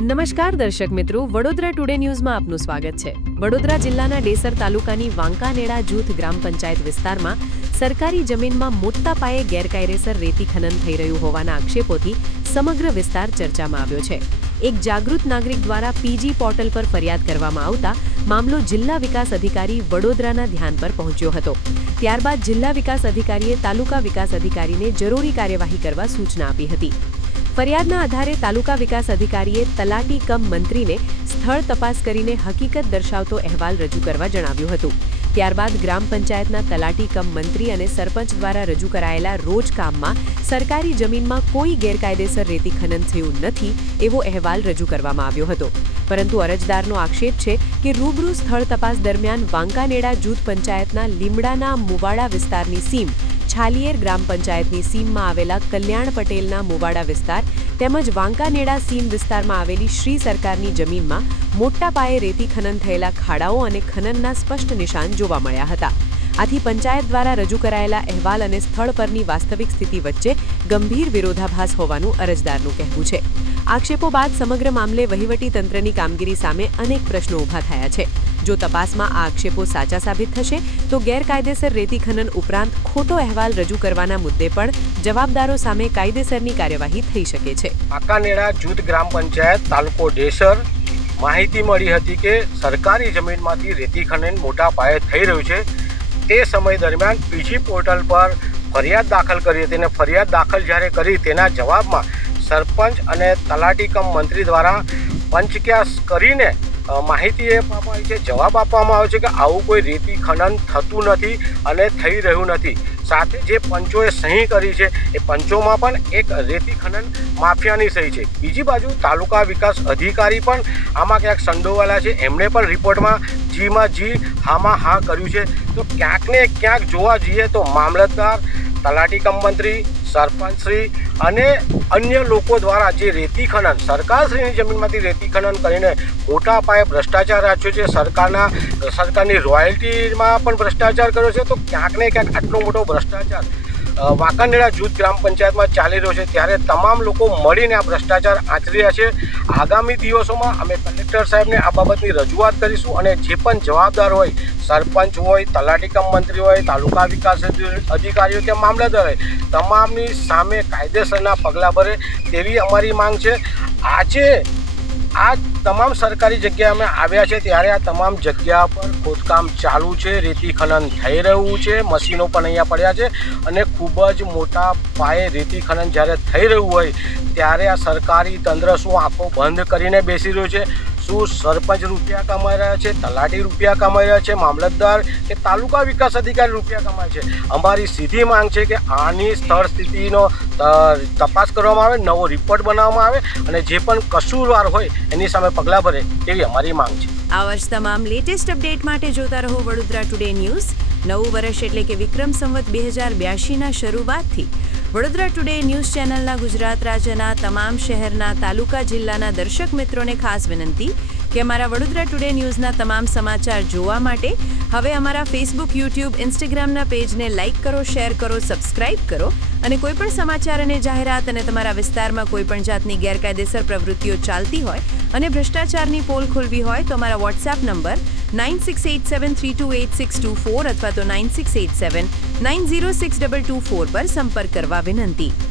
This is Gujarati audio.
નમસ્કાર દર્શક મિત્રો, વડોદરા ટુડે ન્યૂઝમાં આપનું સ્વાગત છે। વડોદરા જિલ્લાના ડેસર તાલુકાની વાંકાનેડા જૂથ ગ્રામ પંચાયત વિસ્તારમાં સરકારી જમીનમાં મોટા પાયે ગેરકાયદેસર રેતી ખનન થઈ રહ્યું હોવાના આક્ષેપોથી સમગ્ર વિસ્તાર ચર્ચામાં આવ્યો છે। એક જાગૃત નાગરિક દ્વારા પીજી પોર્ટલ પર ફરિયાદ કરવામાં આવતા મામલો જિલ્લા વિકાસ અધિકારી વડોદરાના ધ્યાન પર પહોંચ્યો હતો। ત્યારબાદ જિલ્લા વિકાસ અધિકારીએ તાલુકા વિકાસ અધિકારીને જરૂરી કાર્યવાહી કરવા સૂચના આપી હતી। ફરિયાદના આધારે તાલુકા વિકાસ અધિકારીએ તલાટી કમ મંત્રીને સ્થળ તપાસ કરીને હકીકત દર્શાવતો અહેવાલ રજૂ કરવા જણાવ્યું હતું। ત્યારબાદ ગ્રામ પંચાયતના તલાટી કમ મંત્રી અને સરપંચ દ્વારા રજૂ કરાયેલા રોજ કામમાં સરકારી જમીનમાં કોઈ ગેરકાયદેસર રેતી ખનન થયું નથી એવો અહેવાલ રજૂ કરવામાં આવ્યો હતો। પરંતુ અરજદારનો આક્ષેપ છે કે રૂબરૂ સ્થળ તપાસ દરમિયાન વાંકાનેડા જૂથ પંચાયતના લીમડાના મુવાડા વિસ્તારની સીમ, છાલિયેર ગ્રામ પંચાયતની સીમમાં આવેલા કલ્યાણ પટેલના મુવાડા વિસ્તાર તેમજ વાંકાનેડા સીમ વિસ્તારમાં આવેલી શ્રી સરકારની જમીનમાં મોટા પાયે રેતી ખનન થયેલા ખાડાઓ અને ખનનના સ્પષ્ટ નિશાન જોવા મળ્યા હતા। આથી પંચાયત દ્વારા રજૂ કરાયેલા અહેવાલ અને સ્થળ પરની વાસ્તવિક સ્થિતિ વચ્ચે ગંભીર વિરોધાભાસ હોવાનું અરજદારનું કહેવું છે। આક્ષેપો બાદ સમગ્ર મામલે વહીવટી તંત્રની કામગીરી સામે અનેક પ્રશ્નો ઊભા થયા છે। જો તપાસમાં આ આક્ષેપો સાચા સાબિત થશે તો ગેરકાયદેસર રેતી ખનન ઉપરાંત ખોટો અહેવાલ રજૂ કરવાના મુદ્દે પણ જવાબદારો સામે કાયદેસરની કાર્યવાહી થઈ શકે છે। વાંકાનેડા જૂથ ગ્રામ પંચાયત તાલુકો ડેસર માહિતી મળી હતી કે સરકારી જમીનમાંથી રેતી ખનન મોટા પાયે થઈ રહ્યું છે। તે સમય દરમિયાન પીજી પોર્ટલ પર ફરિયાદ દાખલ કરી હતી અને ફરિયાદ દાખલ જ્યારે કરી તેના જવાબમાં સરપંચ અને તલાટી કમ મંત્રી દ્વારા પંચક્યાસ કરીને માહિતી આપવામાં આવી છે, જવાબ આપવામાં આવ્યો છે કે આવું કોઈ રેતી ખનન થતું નથી અને થઈ રહ્યું નથી। સાથે જે પંચોએ સહી કરી છે એ પંચોમાં પણ એક રેતી ખનન માફિયાની સહી છે। બીજી બાજુ તાલુકા વિકાસ અધિકારી પણ આમાં ક્યાંક સંડોવાયેલા છે, એમણે પણ રિપોર્ટમાં જીમાં જી હામાં હા કર્યું છે। તો ક્યાંક ને ક્યાંક જોવા જઈએ તો મામલતદાર, તલાટી કમ મંત્રી, સરપંચશ્રી અને અન્ય લોકો દ્વારા જે રેતી ખનન સરકારશ્રીની જમીનમાંથી રેતી ખનન કરીને મોટા પાયે ભ્રષ્ટાચાર રાખ્યો છે, સરકારની રોયલ્ટીમાં પણ ભ્રષ્ટાચાર કર્યો છે। તો ક્યાંક ને ક્યાંક આટલો મોટો ભ્રષ્ટાચાર વાંકાનેડા જૂથ ગ્રામ પંચાયતમાં ચાલી રહ્યો છે, ત્યારે તમામ લોકો મળીને આ ભ્રષ્ટાચાર આચરી રહ્યા છે। આગામી દિવસોમાં અમે કલેક્ટર સાહેબને આ બાબતની રજૂઆત કરીશું અને જે પણ જવાબદાર હોય, સરપંચ હોય, તલાટી કમ મંત્રી હોય, તાલુકા વિકાસ અધિકારીઓ કે મામલતદાર હોય, તમામની સામે કાયદેસરના પગલાં ભરે તેવી અમારી માંગ છે। આજે આ તમામ સરકારી જગ્યાએ અમે આવ્યા છે ત્યારે આ તમામ જગ્યા પર ખોદકામ ચાલુ છે, રેતી ખનન થઈ રહ્યું છે, મશીનો પણ અહીંયા પડ્યા છે અને ખૂબ જ મોટા પાયે રેતી ખનન જ્યારે થઈ રહ્યું હોય ત્યારે આ સરકારી તંત્ર શું આંખો બંધ કરીને બેસી રહ્યું છે? શું સરપંચ રૂપિયા કમાઈ રહ્યા છે, તલાટી રૂપિયા કમાઈ રહ્યા છે, મામલતદાર કે તાલુકા વિકાસ અધિકારી રૂપિયા કમાય છે? અમારી સીધી માંગ છે કે આની સ્થળ સ્થિતિનો તપાસ કરવામાં આવે, નવો રિપોર્ટ બનાવવામાં આવે અને જે પણ કસૂરવાર હોય એની સામે પગલાં ભરે તેવી અમારી માંગ છે। આવા જ તમામ લેટેસ્ટ અપડેટ માટે જોતા રહો વડોદરા ટુડે ન્યૂઝ। નવું વર્ષ એટલે કે વિક્રમ સંવત 2082ના શરૂઆતથી વડોદરા ટુડે ન્યૂઝ ચેનલના ગુજરાત રાજ્યના તમામ શહેરના, તાલુકા, જિલ્લાના દર્શક મિત્રોને ખાસ વિનંતી કે અમારા વડોદરા ટુડે ન્યૂઝના તમામ સમાચાર જોવા માટે હવે અમારા ફેસબુક, યુટ્યુબ, ઇન્સ્ટાગ્રામના પેજને લાઇક કરો, શેર કરો, સબસ્ક્રાઇબ કરો અને કોઈપણ સમાચાર અને જાહેરાત અને તમારા વિસ્તારમાં કોઈપણ જાતની ગેરકાયદેસર પ્રવૃત્તિઓ ચાલતી હોય અને ભ્રષ્ટાચારની પોલ ખોલવી હોય તો અમારા વોટ્સએપ નંબર 9687328624 અથવા તો 9687906224 પર સંપર્ક કરવા વિનંતી।